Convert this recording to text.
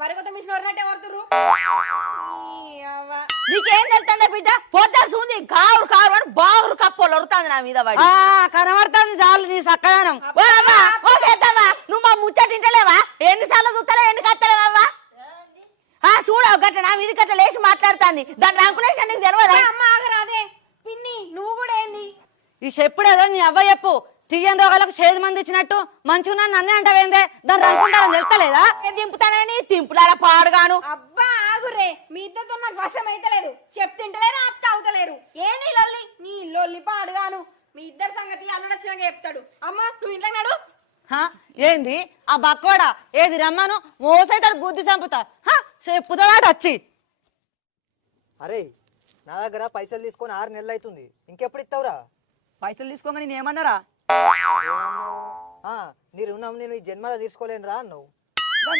వరకొత్త machine వరనట్టే వరుతురు. నీకేం తెలుస్తుందా బిడ్డ? పోతారు చూంది కారు కారు అని బాగురు కప్పోలు వరుతుంది నా మీద వాడి. కనబడుతుంది చాలు నీ సక్కదనం. నువ్వు మా ముచ్చట ఇంటలేవా? ఎన్నిసార్లు చూస్తావా ఎన్ని కత్తలేవా? చూడవు గట్ల నా మీద గట్ల లేచి మాట్లాడుతుంది. దాని రంకులేసి నీకు తెలియదా? అమ్మ ఆగరాదే పిన్ని, నువ్వు కూడా ఏంది ఈ చెప్పుడేదో నీ అవ్వ చెప్పు. తీయని రోగాలకు 6 మంది ఇచ్చినట్టు మంచిగా నన్నే అంటావేందే? దాన్ని అనుకుంటారని తెలుస్తలేదా? దింపుతానని తింపులారా పాడుగాను. అబ్బా ఆగుర్రే, మీ ఇద్దరితో నాకు వశం అయితలేదు. చెప్తింటలేరు ఆప్త అవుతలేరు. ఏంది లొల్లి? నీ లొల్లి పాడుగాను. మీ ఇద్దరు సంగతి అల్లుడు వచ్చినాక చెప్తాడు. అమ్మ నువ్వు ఇంట్లో నడు. ఏంది ఆ బక్కోడా? ఏది రమ్మను మోసైతాడు బుద్ధి చంపుతా. చెప్పుతాడు వచ్చి. అరే నా దగ్గర పైసలు తీసుకొని 6 నెలలు అవుతుంది, ఇంకెప్పుడు ఇస్తావురా? పైసలు తీసుకోమని నేను ఏమన్నారా? నీ రుణం నేను ఈ జన్మలో తీసుకోలేనురా అన్నావు.